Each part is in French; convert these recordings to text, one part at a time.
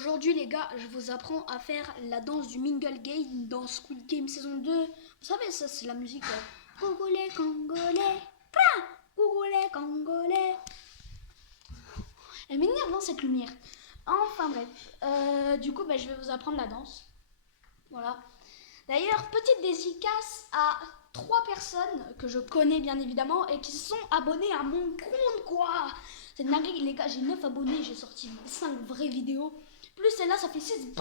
Aujourd'hui les gars, je vous apprends à faire la danse du Mingle Game dans Squid Game saison 2. Vous savez, ça c'est la musique. Coucou les Congolais, coucou les Congolais. Elle m'énerve dans cette lumière. Enfin bref, du coup je vais vous apprendre la danse. Voilà. D'ailleurs, petite dédicace à 3 personnes que je connais bien évidemment et qui sont abonnées à mon compte quoi. C'est dingue les gars, j'ai 9 abonnés, j'ai sorti 5 vraies vidéos. Plus celle-là, ça fait 6.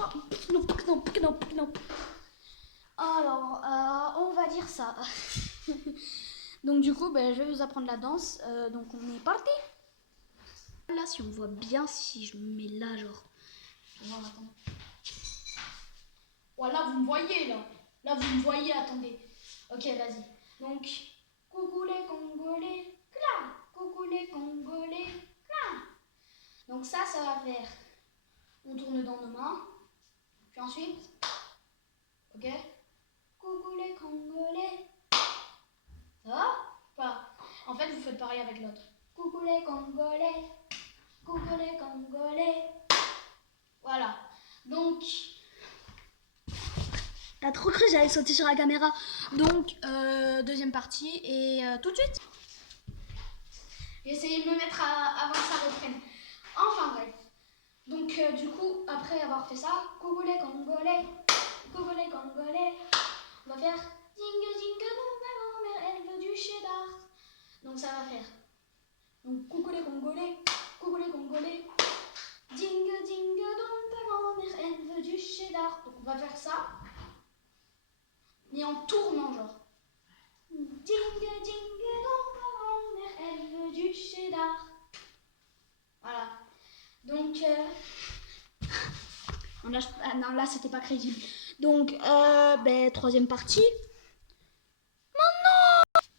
Alors, on va dire ça. Donc du coup, je vais vous apprendre la danse. Donc on est parti. Là, si on voit bien, si je me mets là, genre. Attends. Voilà, vous me voyez là. Là, vous me voyez, attendez. Ok, vas-y. Donc, coucou les Congolais, cla. Coucou les Congolais, cla. Donc ça va faire. On tourne dans nos mains. Puis ensuite, ok. Coucou les Congolais. Ça va? Pas. En fait, vous faites pareil avec l'autre. Coucou les Congolais. Coucou les Congolais. Voilà. Donc. T'as trop cru j'allais sauter sur la caméra. Donc, deuxième partie et tout de suite. J'ai essayé de me mettre avant que ça reprenne. Enfin bref. Donc, du coup, après avoir fait ça, coucou les Congolais, coucou les Congolais, on va faire ding ding dong, ma grand-mère elle veut du cheddar. Donc, ça va faire. Donc, coucou les Congolais, coucou les Congolais, ding ding dong, ta grand-mère elle veut du cheddar. Donc, on va faire ça. Mais en tournant, genre. Ding ding dong, ta grand-mère elle veut du cheddar. Voilà. Donc, non, là, c'était pas crédible. Donc, troisième partie. Non.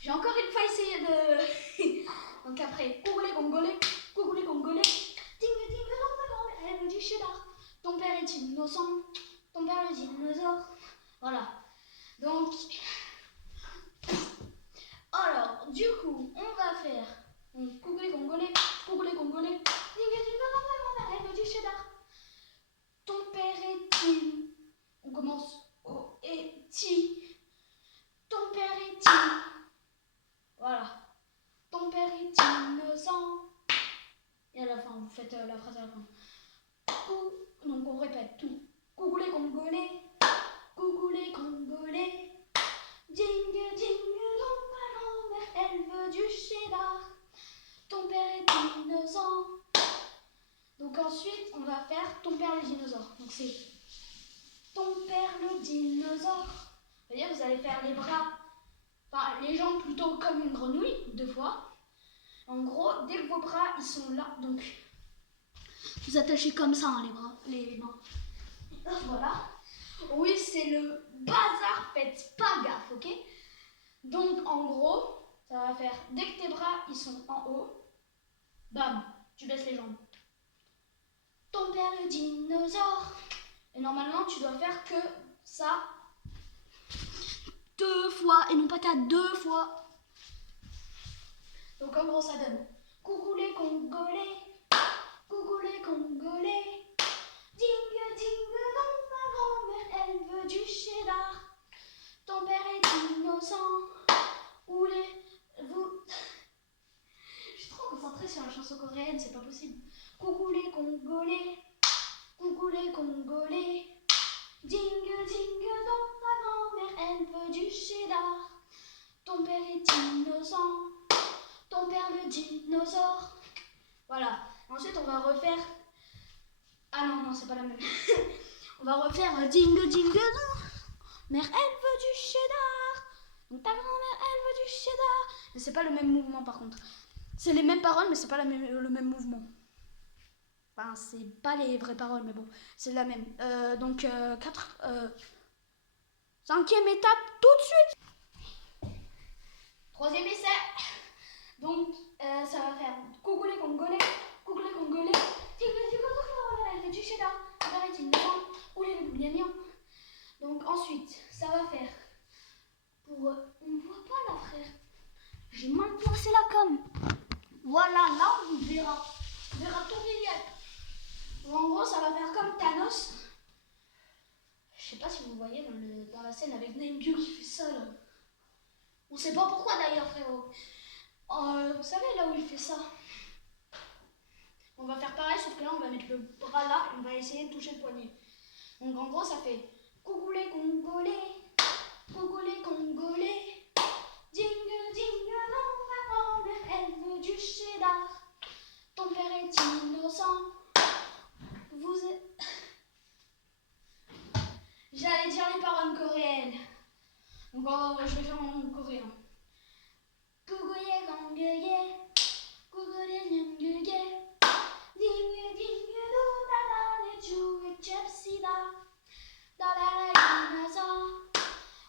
J'ai encore une fois essayé de... Donc après, coucou les Congolais, coucou les Congolais. Ding ding dong, ta grand-mère elle veut du cheddar. Ton père est innocent, ton père est dinosaure. Voilà. Donc, alors, du coup, on va faire coucou les Congolais, coucou les Congolais. Ding ding dong, ta grand-mère elle veut du cheddar. Ton père est-il? On commence au est-il. Ton père est-il? Voilà. Ton père est innocent. Et à la fin, vous faites la phrase à la fin. Donc on répète tout. Coucou les Congolais. Coucou les Congolais. Ding ding dong, ma grand-mère elle veut du cheddar. Ton père est innocent. Donc ensuite, on va faire ton père le dinosaure. Donc c'est ton père le dinosaure. C'est-à-dire vous allez faire les bras, enfin les jambes plutôt comme une grenouille, 2 fois. En gros, dès que vos bras ils sont là, donc vous attachez comme ça les bras, les mains. Voilà. Oui, c'est le bazar, faites pas gaffe, ok? Donc en gros, ça va faire dès que tes bras ils sont en haut, bam, tu baisses les jambes. Ton père le dinosaure. Et normalement, tu dois faire que ça 2 fois et non pas qu'à 2 fois. Donc en gros, ça donne coucou les Congolais, coucou les Congolais. Ding ding dong, ma grand-mère elle veut du cheddar. Ton père est innocent. Ou vous. Je suis trop concentrée sur la chanson coréenne, c'est pas possible. Coucou les Congolais, coucou les Congolais. Ding ding dong, ta grand-mère elle veut du cheddar. Ton père est innocent. Ton père le dinosaure. Voilà. Ensuite on va refaire. Ah non, c'est pas la même. On va refaire ding ding dong. Mère elle veut du cheddar. Donc ta grand-mère elle veut du cheddar. Mais c'est pas le même mouvement par contre. C'est les mêmes paroles mais c'est pas le même mouvement. Enfin, c'est pas les vraies paroles, mais bon, c'est la même. Donc, 5e étape, tout de suite. 3e essai. Donc, ça va faire coucou les Congolais, coucou les Congolais. Elle fait du cheddar, apparaît innocent, ou les boulignons. Donc, ensuite, ça va faire pour. On ne voit pas là, frère. J'ai mal placé la com. Voilà, là, on verra. On verra ton billet. En gros, ça va faire comme Thanos. Je sais pas si vous voyez dans la scène avec Namebiu qui fait ça là. On sait pas pourquoi d'ailleurs, frérot. Vous savez là où il fait ça? On va faire pareil, sauf que là on va mettre le bras là et on va essayer de toucher le poignet. Donc en gros, ça fait Cougoulé Congolais, Congolais Congolais. Dingue, dingue, non, ma grand-mère, elle veut du cheddar. Ton père est innocent. Vous êtes... J'allais dire les paroles coréennes. Donc je vais faire en coréen. Cougoulé Congolais, Cougoulé Congolais. Dingue, dingue, non, na, na, ne, jouer Chepsida. Da, da, da, innocent.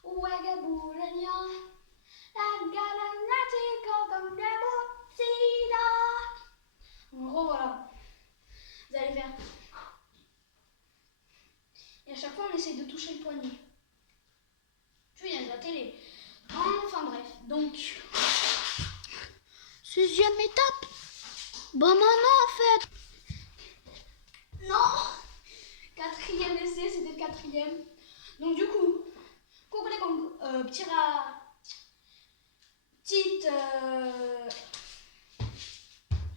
Ouega boulagna. En gros, voilà. Vous allez faire. Et à chaque fois, on essaie de toucher le poignet. Puis il y a de la télé. Enfin bref, donc. 6e étape. Bah maintenant en fait. Non. 4e essai, c'était le 4e. Donc du coup,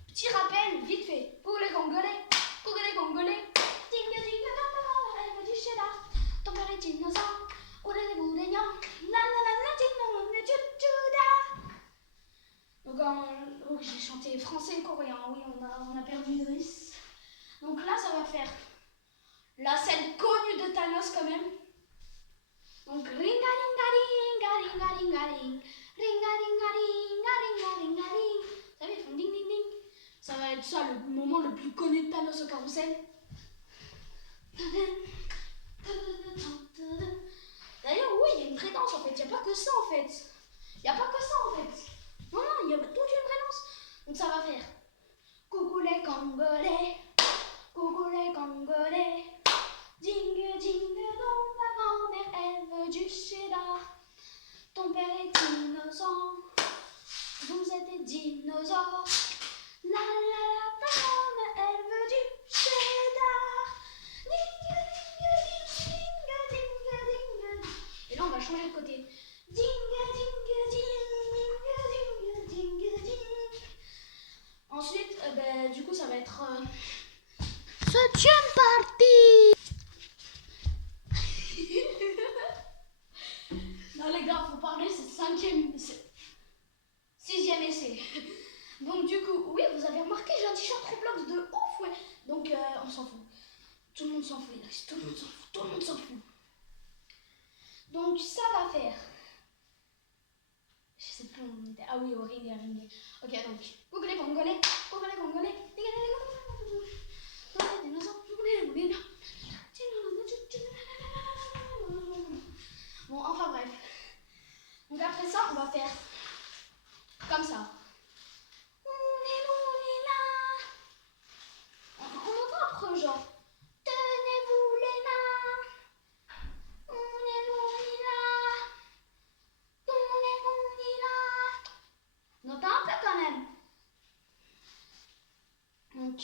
petit rappel, vite fait. Congolais, Congolais, Congolais, Congolais. Dingue, dingue, non, non, elle veut du cheddar. Ton père est innocent. Oulé, les boulaignants. La, la, la, la, dino, le tchouda. Donc j'ai chanté français et coréen. Oui, on a perdu Idriss. Donc là, ça va faire la scène connue de Thanos quand même. Donc ringa ringa ringa ringa ringa ring. Ringa ringa ringa ringa ringa ring. Vous savez, ils font ding ding ding. Ça va être ça le moment le plus connu de Thanos au carrousel. D'ailleurs, oui, il y a une vraie danse en fait. Il n'y a pas que ça en fait. Il n'y a pas que ça en fait. Non, non, il y a toute une vraie danse. Donc ça va faire Cougoulé Congolais, Cougoulé Congolais. Dingue, dingue, non, ma grand-mère, elle veut du cheddar. Ton père est innocent. Vous êtes des dinosaures. La, la, la, ma grand-mère, elle veut du cheddar. Dingue, dingue, dingue, dingue, dingue. Et là, on va changer de côté. Dingue, dingue, dingue, dingue, dingue, dingue. Ensuite, du coup, ça va être... 7e partie. Non les gars, faut parler, c'est 6e essai. Donc du coup, oui, vous avez remarqué, j'ai un t-shirt Roblox de ouf, ouais. Donc on s'en fout. Tout le monde s'en fout, tout le monde s'en fout, tout le monde s'en fout. Donc ça va faire... Je sais plus où on était. Ah oui, au ring. Ok, donc, Congolais, Congolais, Congolais, Congolais. Bon, enfin bref. Donc après ça, on va faire comme ça. On entend après genre. Tenez-vous les mains. On entend un peu quand même. Donc.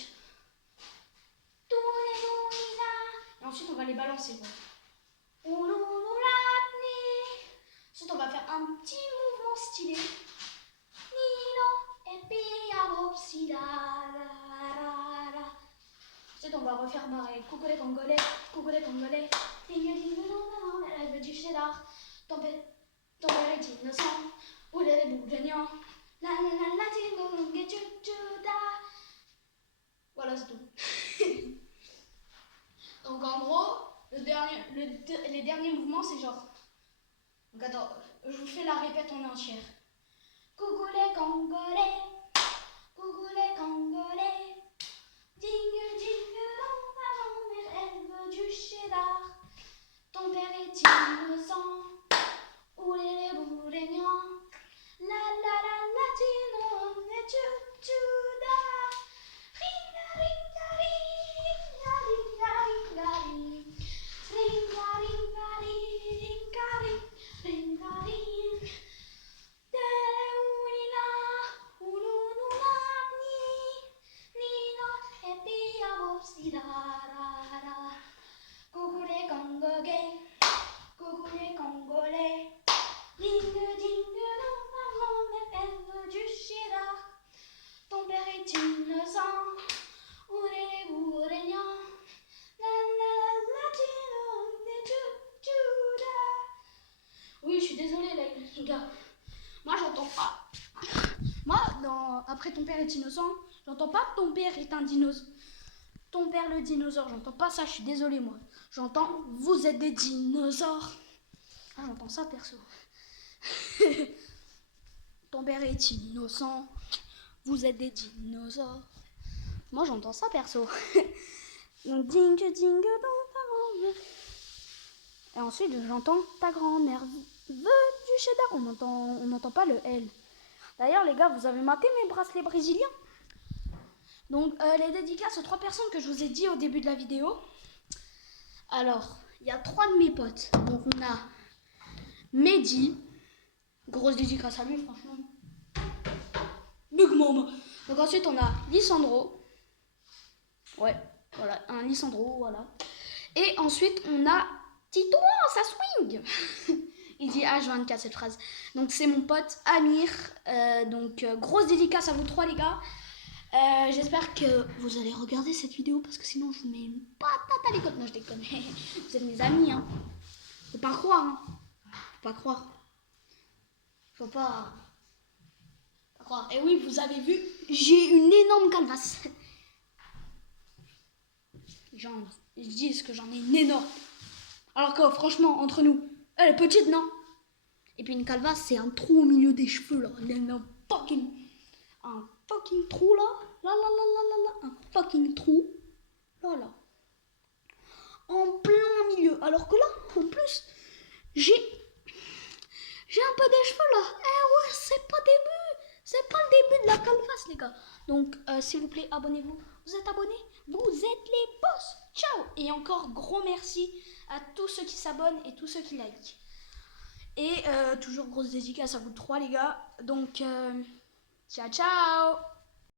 Et ensuite, on va les balancer. Quoi. Ensuite, on va faire un petit mouvement stylé. Ensuite, on va refaire pareil. Coucou Congolais, Congolais, Congolais. Elle veut du cheddar. Ton père est innocent. Ou les bourguignons. La la la la, voilà, c'est tout. Donc en gros, les derniers mouvements, c'est genre... Donc attends, je vous fais la répète en entière. Congolais, Congolais, Congolais, Congolais. Dingue, dingue, non, ma grand-mère, elle veut du cheddar. Ton père est innocent. Oulé les bourguignons. La la la la, tino, ne tchouda. Ringa, ringa, ringa, ringa, ringa, ringa. Ringa, ringa, ringa, ringa, ringa, ringa. Tididididididara. Coucou les Congolais, coucou les Congolais. Ding ding dong, ma grand-mère elle du cheddar. Ton père est innocent, ouré ourénian. La la la latino, oui, je suis désolée les gars. Moi j'entends pas. Moi, après ton père est innocent, j'entends pas ton père est un dinosaure. Ton père le dinosaure, j'entends pas ça, je suis désolée moi. J'entends vous êtes des dinosaures. Ah, j'entends ça perso. Ton père est innocent, vous êtes des dinosaures. Moi j'entends ça perso. Donc ding ding dans ta grand-mère. Et ensuite j'entends ta grand-mère veut du cheddar. On n'entend pas le L. D'ailleurs les gars, vous avez maté mes bracelets brésiliens. Donc les dédicaces aux 3 personnes que je vous ai dit au début de la vidéo. Alors, il y a 3 de mes potes. Donc on a Mehdi. Grosse dédicace à lui franchement. Big Mom. Donc ensuite on a Lissandro. Ouais, voilà, un Lissandro, voilà. Et ensuite on a Tito, ça swing. Il dit H24 cette phrase. Donc c'est mon pote Amir. Donc grosse dédicace à vous 3 les gars. J'espère que vous allez regarder cette vidéo parce que sinon je vous mets une patate à l'école. Non je déconne. Vous êtes mes amis hein. Faut pas croire hein. Faut pas croire. Faut pas croire. Et oui vous avez vu, j'ai une énorme calvasse. Les gens ils disent que j'en ai une énorme. Alors que franchement entre nous, elle est petite non. Et puis une calvasse c'est un trou au milieu des cheveux là. Il y a un fucking trou là. Un fucking trou. Là. En plein milieu. Alors que là, en plus, j'ai un peu des cheveux là. Eh ouais, c'est pas le début de la calvasse les gars. Donc, s'il vous plaît, abonnez-vous. Vous êtes abonnés? Vous êtes les boss. Ciao. Et encore gros merci à tous ceux qui s'abonnent et tous ceux qui like. Et toujours grosse dédicace à vous 3 les gars. Donc, ciao ciao.